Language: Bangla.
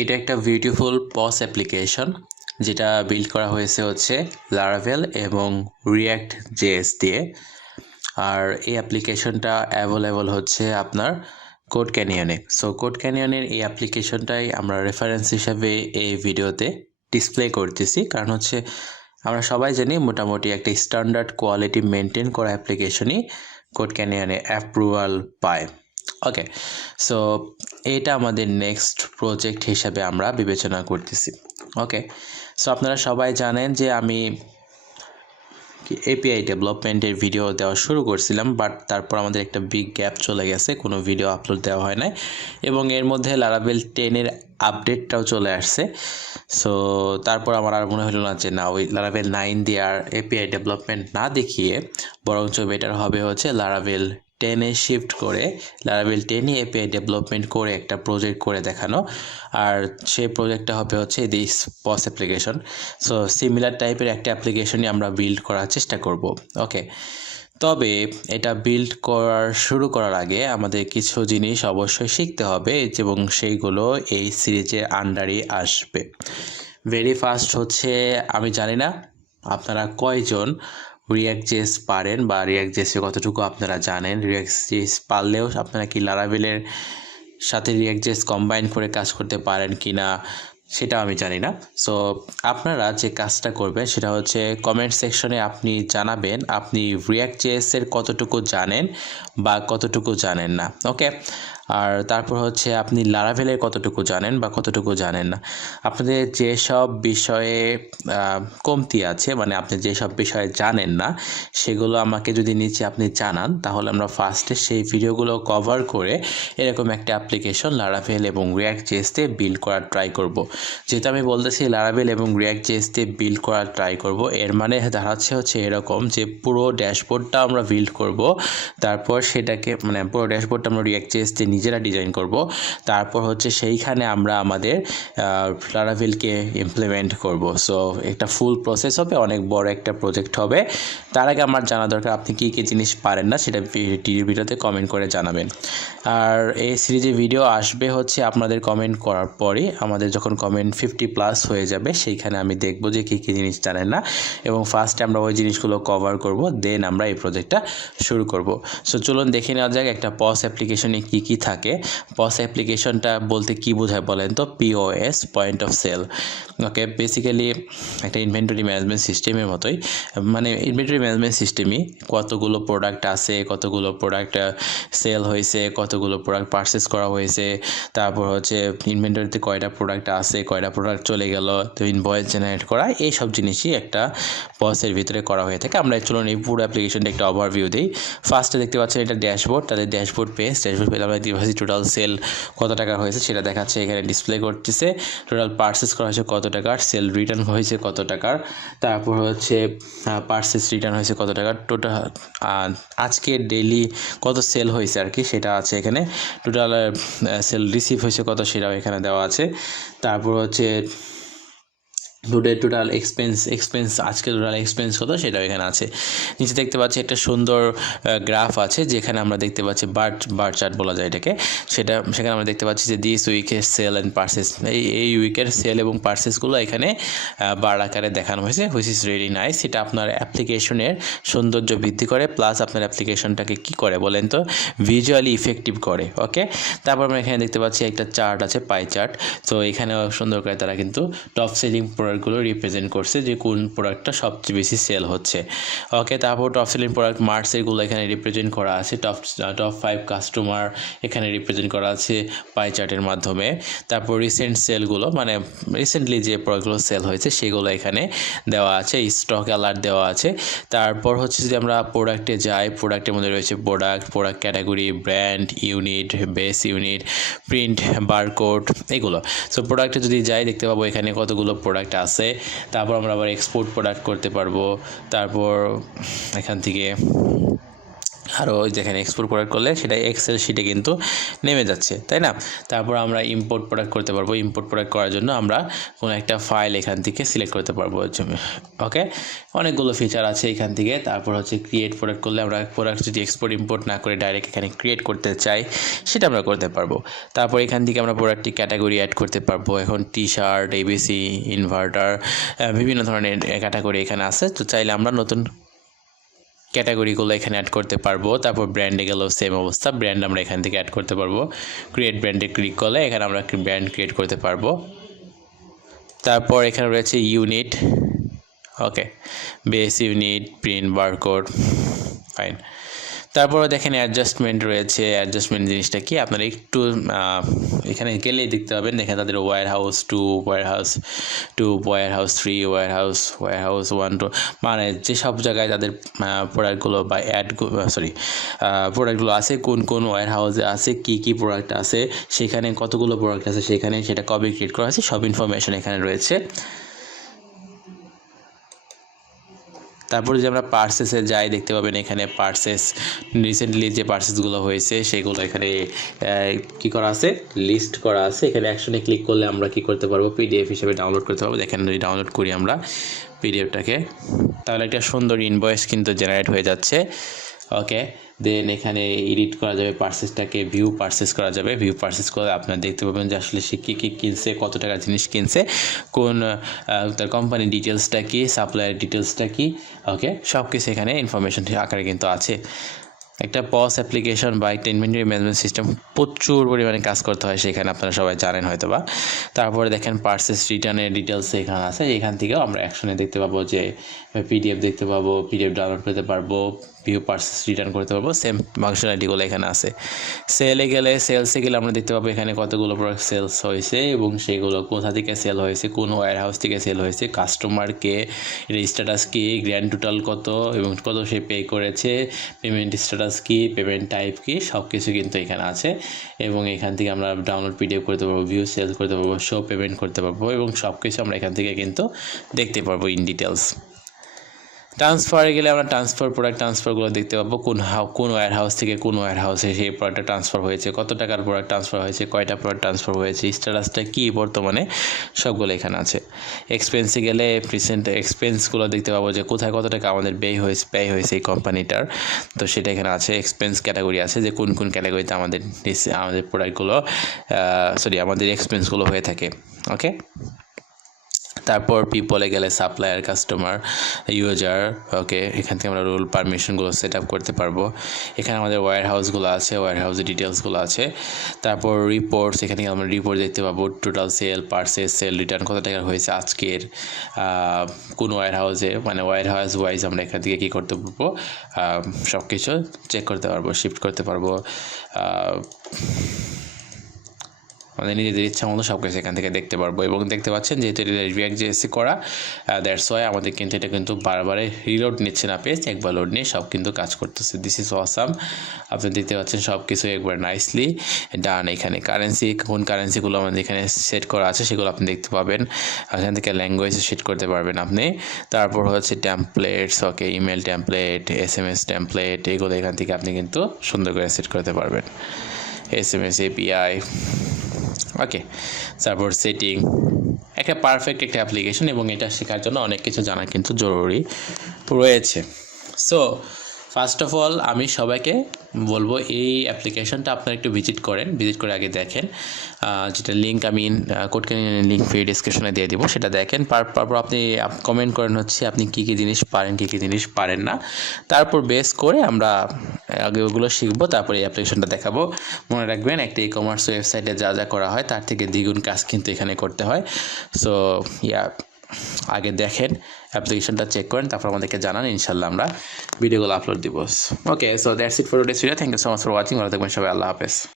এটা একটা বিউটিফুল POS অ্যাপ্লিকেশন যেটা বিল্ড করা হয়েছে হচ্ছে Laravel এবং React JS দিয়ে। আর এই অ্যাপ্লিকেশনটা অ্যাভেলেবল হচ্ছে আপনার কোড ক্যানিয়নে। সো কোড ক্যানিয়নের এই অ্যাপ্লিকেশনটাই আমরা রেফারেন্স হিসাবে এই ভিডিওতে ডিসপ্লে করতেছি, কারণ হচ্ছে আমরা সবাই জানি মোটামুটি একটা স্ট্যান্ডার্ড কোয়ালিটি মেনটেন করা অ্যাপ্লিকেশনই কোড ক্যানিয়নে অ্যাপ্রুভাল পায়। ওকে, সো এটা আমাদের নেক্সট প্রজেক্ট হিসাবে আমরা বিবেচনা করতেছি। ওকে, সো আপনারা সবাই জানেন যে আমি এপিআই ডেভেলপমেন্টের ভিডিও দেওয়া শুরু করছিলাম, বাট তারপর আমাদের একটা বিগ গ্যাপ চলে গেছে, কোনো ভিডিও আপলোড দেওয়া হয় নাই এবং এর মধ্যে Laravel 10-এর আপডেটটাও চলে আসছে। সো তারপর আমার আর মনে হলো না যে না, ওই Laravel 9 দিয়ে আর এপিআই ডেভেলপমেন্ট না দেখিয়ে বরঞ্চ বেটার হবে হচ্ছে Laravel 10-এ শিফট করে Laravel 10-এ এপিআই ডেভেলপমেন্ট করে একটা প্রজেক্ট করে দেখানো। আর সেই প্রজেক্টটা হবে হচ্ছে this POS application. So similar টাইপের একটা অ্যাপ্লিকেশনই আমরা বিল্ড করার চেষ্টা করব। ওকে, তবে এটা বিল্ড শুরু করার আগে আমাদের কিছু জিনিস অবশ্যই শিখতে হবে এবং সেইগুলো এই সিরিজের আন্ডারই আসবে। ভেরি ফার্স্ট হচ্ছে, আমি জানি না আপনারা কয়জন রিয়াক্ট জেস পারেন বা রিয়াক্ট জেসে কতটুকু আপনারা জানেন। রিয়াক্ট জেস পারলেও আপনারা কি লারাভেলের সাথে রিয়াক্ট জেস কম্বাইন করে কাজ করতে পারেন কি না সেটা আমি জানি না। সো আপনারা যে কাজটা করবেন সেটা হচ্ছে কমেন্ট সেকশনে আপনি জানাবেন আপনি রিয়াক্ট জেএসের কতটুকু জানেন বা কতটুকু জানেন না। ওকে, আর তারপর হচ্ছে আপনি লারাভেলের কতটুকু জানেন বা কতটুকু জানেন না। আপনাদের যেসব বিষয়ে কমতি আছে, মানে আপনি যেসব বিষয়ে জানেন না সেগুলো আমাকে যদি নিচে আপনি জানান, তাহলে আমরা ফার্স্টে সেই ভিডিওগুলো কভার করে এরকম একটা অ্যাপ্লিকেশন লারাভেল এবং রিয়াক্ট জেএসতে বিল্ড করার ট্রাই করব। যেটা আমি বলতেছি লারাভেল এবং রিয়াক্ট জেএসতে বিল্ড করার ট্রাই করব, এর মানে দাঁড়াচ্ছে হচ্ছে এরকম যে পুরো ড্যাশবোর্ডটা আমরা বিল্ড করব, তারপর সেটাকে মানে পুরো ড্যাশবোর্ডটা আমরা রিয়াক্ট জেএসতে নিজেরা ডিজাইন করব, তারপর হচ্ছে সেইখানে আমরা আমাদের লারাভেলকে ইমপ্লিমেন্ট করব। সো একটা ফুল প্রসেস হবে, অনেক বড় একটা প্রজেক্ট হবে। তার আগে আমার জানা দরকার আপনি কী কী জিনিস পারেন না, সেটা ভিডিওতে কমেন্ট করে জানাবেন। আর এই সিরিজে ভিডিও আসবে হচ্ছে আপনাদের কমেন্ট করার পরে, আমাদের যখন কমেন্ট 50+ হয়ে যাবে সেইখানে আমি দেখব যে কী কী জিনিস জানেন না এবং ফার্স্টে আমরা ওই জিনিসগুলো কভার করব, দেন আমরা এই প্রজেক্টটা শুরু করব। সো চলুন দেখে নেওয়া যাক একটা POS অ্যাপ্লিকেশনে কী কী থাকে। POS অ্যাপ্লিকেশনটা বলতে কী বোঝায় বলেন তো? POS, point of sale. Okay, basically একটা ইনভেন্টরি ম্যানেজমেন্ট সিস্টেমের মতোই, মানে ইনভেন্টরি ম্যানেজমেন্ট সিস্টেমই কতগুলো প্রোডাক্ট আছে, কতগুলো প্রোডাক্ট সেল হয়েছে, কতগুলো প্রোডাক্ট পারচেস করা হয়েছে, তারপর হচ্ছে ইনভেন্টরিতে কয়টা প্রোডাক্ট আছে, কয়টা প্রোডাক্ট চলে গেল, তো ইনভয়েস জেনারেট করা, এই সব জিনিসই একটা POS-এর ভিতরে করা হয়ে থাকে। আমরা চলুন এই পুরো অ্যাপ্লিকেশনটা একটা ওভারভিউ দিই। ফার্স্টে দেখতে পাচ্ছেন এটা ড্যাশবোর্ড, তাদের ড্যাশবোর্ড পেজ আমরা দেখতে পাচ্ছি টোটাল সেল কত টাকা হয়েছে সেটা দেখাচ্ছে, এখানে ডিসপ্লে করতেছে। টোটাল পারচেস করা হয়েছে কত টাকার, সেল রিটার্ন হয়েছে কত টাকার, তারপর হচ্ছে পারচেস রিটার্ন হয়েছে কত টাকার, টোটাল আজকে ডেইলি কত সেল হয়েছে আর কি সেটা আছে এখানে, টোটাল সেল রিসিভ হয়েছে কত সেটাও এখানে দেওয়া আছে। তারপর হচ্ছে টোটাল এক্সপেন্স আজকে টোটাল এক্সপেন্স কত সেটাও এখানে আছে। নিচে দেখতে পাচ্ছি একটা সুন্দর গ্রাফ আছে, যেখানে আমরা দেখতে পাচ্ছি বার চার্ট বলা যায় এটাকে। সেখানে আমরা দেখতে পাচ্ছি যে দিস উইকের সেল অ্যান্ড পারচেস, এই উইকের সেল এবং পারচেসগুলো এখানে বার আকারে দেখানো হয়েছে, হুইচ ইজ রিয়েলি নাইস। এটা আপনার অ্যাপ্লিকেশনের সৌন্দর্য বৃদ্ধি করে, প্লাস আপনার অ্যাপ্লিকেশনটাকে কী করে বলেন তো, ভিজুয়ালি ইফেক্টিভ করে। ওকে, তারপর আমরা এখানে দেখতে পাচ্ছি একটা চার্ট আছে, পাই চার্ট। তো এখানেও সুন্দর করে তারা কিন্তু টপ সেলিং প্রোডাক্টগুলো রিপ্রেজেন্ট করছে যে কোন প্রোডাক্টটা সবচেয়ে বেশি সেল হচ্ছে। ওকে, তারপর টপ সেলিং প্রোডাক্ট মার্কসেরগুলো এখানে রিপ্রেজেন্ট করা আছে, টপ 5 কাস্টমার এখানে রিপ্রেজেন্ট করা আছে পাই চার্টের মাধ্যমে। তারপর রিসেন্ট সেলগুলো, মানে রিসেন্টলি যে প্রোডাক্টগুলো সেল হয়েছে সেগুলো এখানে দেওয়া আছে, স্টক অ্যালার্ট দেওয়া আছে। তারপর হচ্ছে যদি আমরা প্রোডাক্টে যাই, প্রোডাক্টের মধ্যে রয়েছে product category, brand, unit, base unit, print, barcode, এগুলো। সো প্রোডাক্টে যদি যাই দেখতে পাবো এখানে কতগুলো প্রোডাক্ট আছে। তারপর আমরা আবার এক্সপোর্ট প্রোডাক্ট করতে পারবো। তারপর এখান থেকে আরও যেখানে এক্সপোর্ট প্রোডাক্ট করলে সেটা এক্সেল শিটে কিন্তু নেমে যাচ্ছে, তাই না? তারপর আমরা ইম্পোর্ট প্রোডাক্ট করতে পারবো। ইম্পোর্ট প্রোডাক্ট করার জন্য আমরা কোনো একটা ফাইল এখান থেকে সিলেক্ট করতে পারবো। ওকে, অনেকগুলো ফিচার আছে এখান থেকে। তারপর হচ্ছে ক্রিয়েট প্রোডাক্ট করলে আমরা প্রোডাক্ট যদি এক্সপোর্ট ইম্পোর্ট না করে ডাইরেক্ট এখানে ক্রিয়েট করতে চাই সেটা আমরা করতে পারবো। তারপর এখান থেকে আমরা প্রোডাক্টটি ক্যাটাগরি অ্যাড করতে পারবো। এখন টি শার্ট, এবিসি, ইনভার্টার, বিভিন্ন ধরনের ক্যাটাগরি এখানে আছে। তো চাইলে আমরা নতুন ক্যাটাগরিগুলো এখানে অ্যাড করতে পারবো। তারপর ব্র্যান্ডে গেলেও সেম অবস্থা, ব্র্যান্ড আমরা এখান থেকে অ্যাড করতে পারবো। ক্রিয়েট ব্র্যান্ডে ক্লিক করলে এখানে আমরা ব্র্যান্ড ক্রিয়েট করতে পারবো। তারপর এখানে রয়েছে unit, okay, base unit, print, barcode, fine. তারপরে দেখেন অ্যাডজাস্টমেন্ট রয়েছে। অ্যাডজাস্টমেন্ট জিনিসটা কি আপনারা একটু এখানে গেলেই দেখতে পাবেন। দেখেন তাদের warehouse 2, warehouse 2, warehouse 3, warehouse 1, 2, মানে যেসব জায়গায় তাদের প্রোডাক্টগুলো বা প্রোডাক্টগুলো আছে, কোন কোন ওয়্যার হাউসে আছে, কি প্রোডাক্ট আছে, সেখানে কতগুলো প্রোডাক্ট আছে, সেখানে সেটা কবে ক্রিয়েট করা আছে, সব ইনফরমেশন এখানে রয়েছে। তারপরে যদি আমরা পার্সেসে যাই দেখতে পাবেন এখানে পার্সেস, রিসেন্টলি যে পার্সেসগুলো হয়েছে সেগুলো এখানে কি করা আছে, লিস্ট করা আছে। এখানে অ্যাকশনে ক্লিক করলে আমরা কি করতে পারবো, পিডিএফ হিসেবে ডাউনলোড করতে পারবো। দেখেন যদি ডাউনলোড করি আমরা পিডিএফটাকে, তাহলে একটা সুন্দর ইনভয়েস কিন্তু জেনারেট হয়ে যাচ্ছে। ওকে, দেন এখানে এডিট করা যাবে, পার্সেসটাকে ভিউ পার্সেস করা যাবে। ভিউ পার্সেস করে আপনারা দেখতে পাবেন যে আসলে সে কী কিনছে, কত টাকার জিনিস কিনছে, কোন তার কোম্পানির ডিটেলসটা কি, সাপ্লায়ার ডিটেলসটা কি, ওকে, সব কিছু এখানে ইনফরমেশন আকারে কিন্তু আছে। একটা POS অ্যাপ্লিকেশন বা একটা ইনভেন্টরি ম্যানেজমেন্ট সিস্টেম প্রচুর পরিমাণে কাজ করতে হয় সেখানে, আপনারা সবাই জানেন হয়তো বা। তারপরে দেখেন পার্সেস রিটার্নের ডিটেলস এখানে আছে। এখান থেকেও আমরা অ্যাকশনে দেখতে পাবো যে পিডিএফ দেখতে পাবো, পিডিএফ ডাউনলোড করতে পারবো, ভিউ পার্সেস রিটার্ন করতে পারবো। সেম ফাংশনালিটিগুলো এখানে আছে। সেলসে গেলে আমরা দেখতে পাবো এখানে কতগুলো প্রোডাক্ট সেলস হয়েছে এবং সেগুলো কোথা থেকে সেল হয়েছে, কোন ওয়্যার হাউস থেকে সেল হয়েছে, কাস্টমারকে স্ট্যাটাস কি, গ্র্যান্ড টোটাল কত এবং কত সে পে করেছে, পেমেন্ট স্ট্যাটাস কি, পেমেন্ট টাইপ কি, সব কিছু কিন্তু এখানে আছে। এবং এখান থেকে আমরা ডাউনলোড পিডিএফ করতে পারবো, ভিউ সেল করতে পারবো, শো পেমেন্ট করতে পারবো এবং সব কিছু আমরা এখান থেকে কিন্তু দেখতে পারবো ইন ডিটেলস। ট্রান্সফারে গেলে আমরা প্রোডাক্ট ট্রান্সফারগুলো দেখতে পাবো, কোন ওয়্যার হাউস থেকে কোন ওয়্যার হাউসে সেই প্রোডাক্টটা ট্রান্সফার হয়েছে, কত টাকার প্রোডাক্ট ট্রান্সফার হয়েছে, কয়টা প্রোডাক্ট ট্রান্সফার হয়েছে, স্ট্যাটাসটা কী বর্তমানে, সবগুলো এখানে আছে। এক্সপেন্সে গেলে রিসেন্ট এক্সপেন্সগুলো দেখতে পাবো যে কোথায় কত টাকা আমাদের ব্যয় হয়েছে এই কোম্পানিটার, তো সেটা এখানে আছে। এক্সপেন্স ক্যাটাগরি আছে যে কোন কোন ক্যাটাগরিতে আমাদের প্রোডাক্টগুলো আমাদের এক্সপেন্সগুলো হয়ে থাকে। ওকে, তারপর পিপলে গেলে সাপ্লায়ার, কাস্টমার, ইউজার, ওকে, এখান থেকে আমরা রোল পারমিশনগুলো সেট আপ করতে পারবো। এখানে আমাদের ওয়্যার হাউসগুলো আছে, ওয়্যার হাউসের ডিটেলসগুলো আছে। তারপর রিপোর্টস, এখানে আমরা রিপোর্ট দেখতে পাবো, total sale, purchase, sale, return কত টাকা হয়েছে আজকের, কোন ওয়্যার হাউসে, মানে ওয়্যার হাউস ওয়াইজ আমরা এখান থেকে কী করতে পারবো, সব কিছু চেক করতে পারবো, শিফট করতে পারবো। আমাদের নিজেদের ইচ্ছা মতো সব কিছু এখান থেকে দেখতে পারবো। এবং দেখতে পাচ্ছেন যেহেতু এটা রিঅ্যাক্ট জেএসে করা, দ্যাটস ওয়াই আমাদের কিন্তু এটা কিন্তু বারবারে রিলোড নিচ্ছে না, পেজ একবার লোড নিয়ে সব কিন্তু কাজ করতেছে। This is awesome. আপনি দেখতে পাচ্ছেন সব কিছু একবার নাইসলি ডান। এখানে কারেন্সি, কোন কারেন্সিগুলো আমাদের এখানে সেট করা আছে সেগুলো আপনি দেখতে পাবেন। এখান থেকে ল্যাঙ্গুয়েজ সেট করতে পারবেন আপনি। তারপর হচ্ছে টেমপ্লেটস, ওকে, ইমেল টেমপ্লেট, SMS টেমপ্লেট, এগুলো এখান থেকে আপনি কিন্তু সুন্দর করে সেট করতে পারবেন। SMS API, ওকে, তারপর সেটিং, একটা পারফেক্ট একটা অ্যাপ্লিকেশন এবং এটা শেখার জন্য অনেক কিছু জানা কিন্তু জরুরি রয়েছে। সো ফার্স্ট অফ অল আমি সবাইকে বলবো এই অ্যাপ্লিকেশনটা আপনারা একটু ভিজিট করে আগে দেখেন, যেটা লিঙ্ক আমি কোডকানিনের লিঙ্ক ফ্রি ডিসক্রিপশনে দিয়ে দিব, সেটা দেখেন। তারপর আপনি কমেন্ট করেন হচ্ছে আপনি কী কী জিনিস পারেন, কী কী জিনিস পারেন না, তারপর বেস করে আমরা আগে ওগুলো শিখবো, তারপরে এই অ্যাপ্লিকেশনটা দেখাবো। মনে রাখবেন একটা ই কমার্স ওয়েবসাইটে যা যা করা হয় তার থেকে দ্বিগুণ কাজ কিন্তু এখানে করতে হয়। সো আগে দেখেন, অ্যাপ্লিকেশনটা চেক করেন, তারপর আমাদেরকে জানান, ইনশাল্লাহ আমরা ভিডিওগুলো আপলোড দিব। Okay, so that's it for today's video. Thank you so much for watching. ভালো থাকবেন সবাই, আল্লাহ হাফেজ।